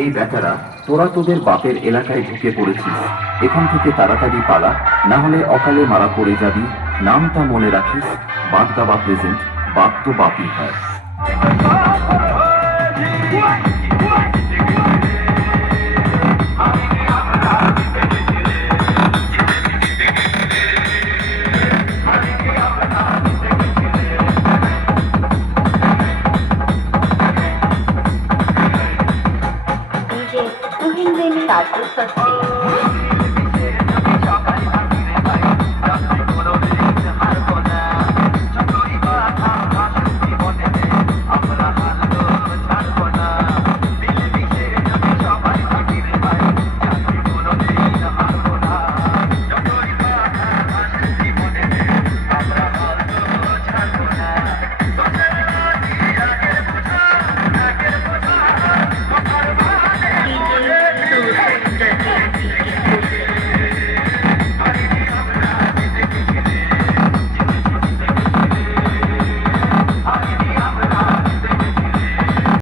এই বেচারা, তোরা তোদের বাপের এলাকায় ঢুকে পড়েছিস, এখান থেকে তাড়াতাড়ি পালা, না হলে অকালে মারা পড়ে যাবি। নামটা মনে রাখিস, বাগদাবা প্রেজেন্ট, বাপ তো বাপই হয়।